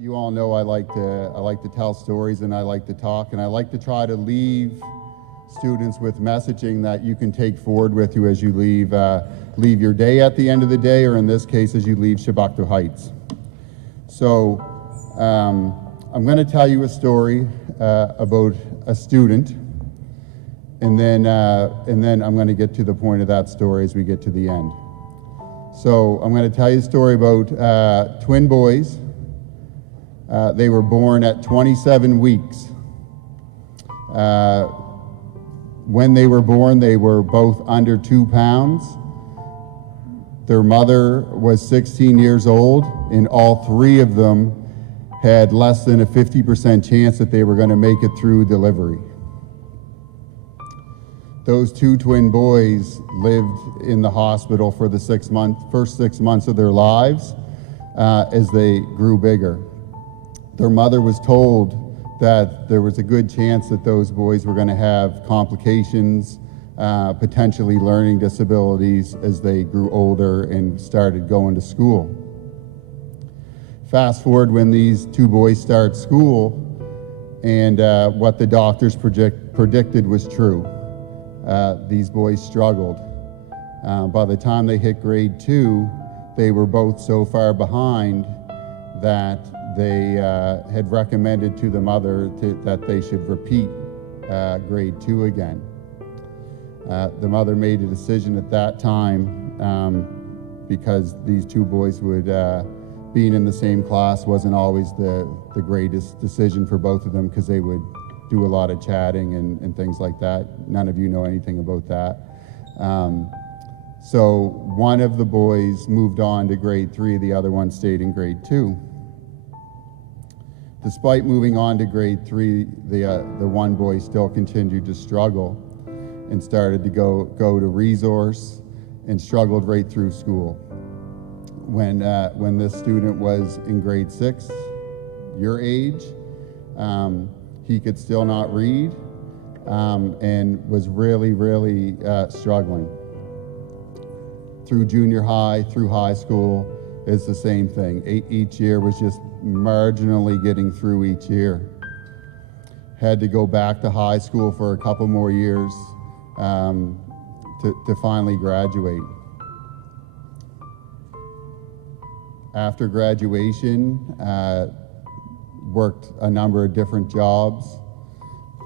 You all know I like to tell stories, and I like to talk, and I like to try to leave students with messaging that you can take forward with you as you leave your day at the end of the day, or in this case, as you leave Chebucto Heights. So I'm going to tell you a story about a student, and then I'm going to get to the point of that story as we get to the end. So I'm going to tell you a story about twin boys. They were born at 27 weeks. When they were born, they were both under 2 pounds. Their mother was 16 years old, and all three of them had less than a 50% chance that they were going to make it through delivery. Those two twin boys lived in the hospital for the first 6 months of their lives as they grew bigger. Their mother was told that there was a good chance that those boys were going to have complications, potentially learning disabilities as they grew older and started going to school. Fast forward when these two boys start school, and what the doctors predicted was true. These boys struggled. By the time they hit grade 2, they were both so far behind that they had recommended to the mother that they should repeat grade 2 again. The mother made a decision at that time because these two boys would, being in the same class wasn't always the greatest decision for both of them, because they would do a lot of chatting and things like that. None of you know anything about that. So one of the boys moved on to grade 3, the other one stayed in grade 2. Despite moving on to grade 3, the one boy still continued to struggle and started to go to resource and struggled right through school. When this student was in grade 6, your age, he could still not read and was really struggling. Through junior high, through high school, it's the same thing. Each year was just marginally getting through each year. Had to go back to high school for a couple more years to finally graduate. After graduation, worked a number of different jobs,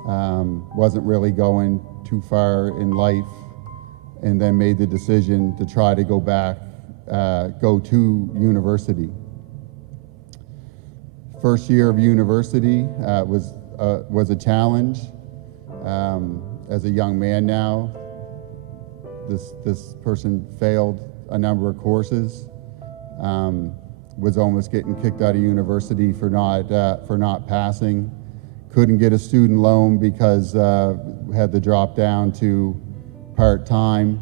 wasn't really going too far in life, and then made the decision to try to go back, go to university. First year of university was a challenge. As a young man now, this person failed a number of courses, was almost getting kicked out of university for not passing. Couldn't get a student loan because had to drop down to part-time.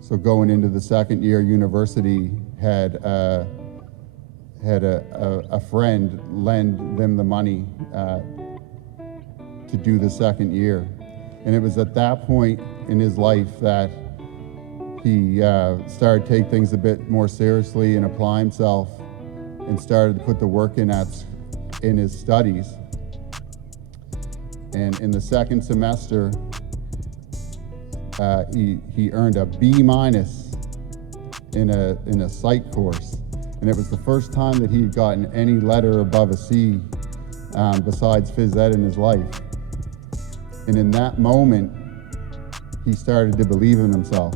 So going into the second year university, had a friend lend them the money to do the second year. And it was at that point in his life that he started to take things a bit more seriously and apply himself, and started to put the work in his studies. And in the second semester, he earned a B- in a psych course. And it was the first time that he had gotten any letter above a C besides phys ed in his life. And in that moment, he started to believe in himself.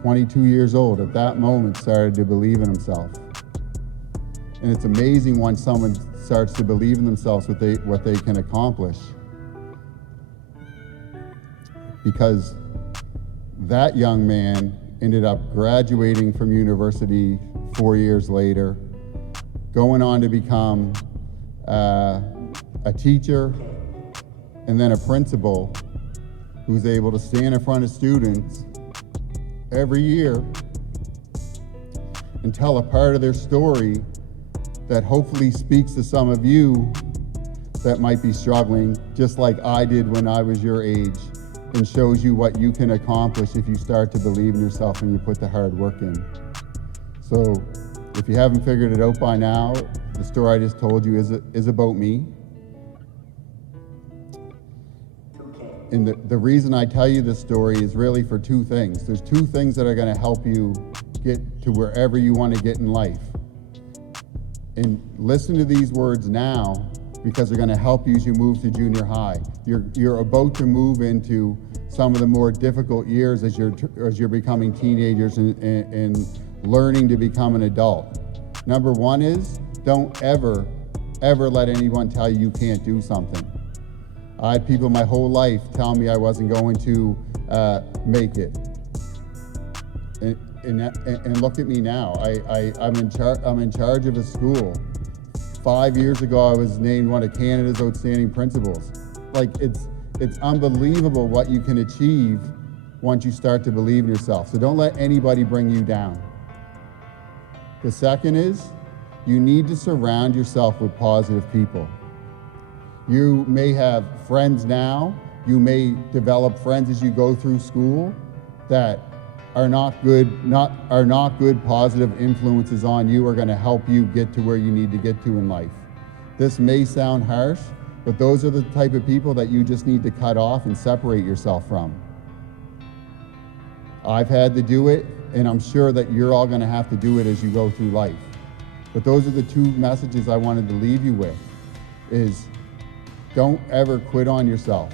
22 years old, at that moment, started to believe in himself. And it's amazing when someone starts to believe in themselves what they can accomplish. Because that young man ended up graduating from university 4 years later, going on to become a teacher and then a principal who's able to stand in front of students every year and tell a part of their story that hopefully speaks to some of you that might be struggling, just like I did when I was your age, and shows you what you can accomplish if you start to believe in yourself and you put the hard work in. So If you haven't figured it out by now, the story I just told you is about me. And the reason I tell you this story is really for two things. There's two things that are going to help you get to wherever you want to get in life. And listen to these words now, because they're going to help you as you move to junior high. You're about to move into some of the more difficult years as you're becoming teenagers and learning to become an adult. Number one is, don't ever let anyone tell you can't do something. I had people my whole life tell me I wasn't going to make it. And look at me now. I'm in charge of a school. 5 years ago, I was named one of Canada's outstanding principals. Like, it's unbelievable what you can achieve once you start to believe in yourself. So don't let anybody bring you down. The second is, you need to surround yourself with positive people. You may have friends now, you may develop friends as you go through school that are not good positive influences on you, are going to help you get to where you need to get to in life. This may sound harsh, but those are the type of people that you just need to cut off and separate yourself from. I've had to do it, and I'm sure that you're all going to have to do it as you go through life. But those are the two messages I wanted to leave you with, is don't ever quit on yourself.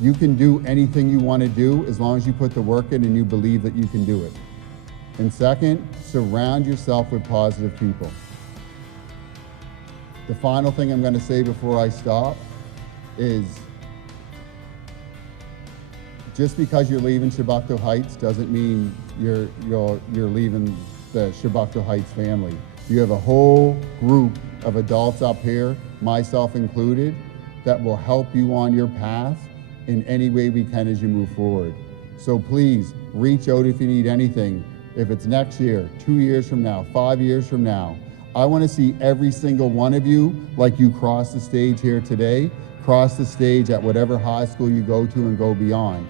You can do anything you want to do as long as you put the work in and you believe that you can do it. And second, surround yourself with positive people. The final thing I'm going to say before I stop is, just because you're leaving Chebucto Heights doesn't mean you're leaving the Chebucto Heights family. You have a whole group of adults up here, myself included, that will help you on your path in any way we can as you move forward. So please, reach out if you need anything. If it's next year, 2 years from now, 5 years from now, I want to see every single one of you, like you cross the stage here today, cross the stage at whatever high school you go to and go beyond.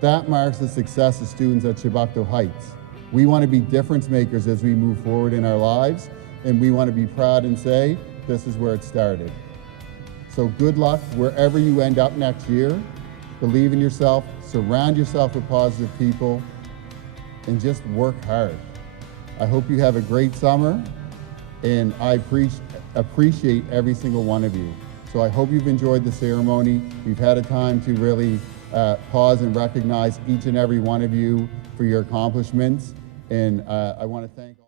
That marks the success of students at Chebucto Heights. We want to be difference makers as we move forward in our lives, and we want to be proud and say, this is where it started. So good luck wherever you end up next year. Believe in yourself, surround yourself with positive people, and just work hard. I hope you have a great summer, and I appreciate every single one of you. So I hope you've enjoyed the ceremony. We've had a time to really pause and recognize each and every one of you for your accomplishments, and I want to thank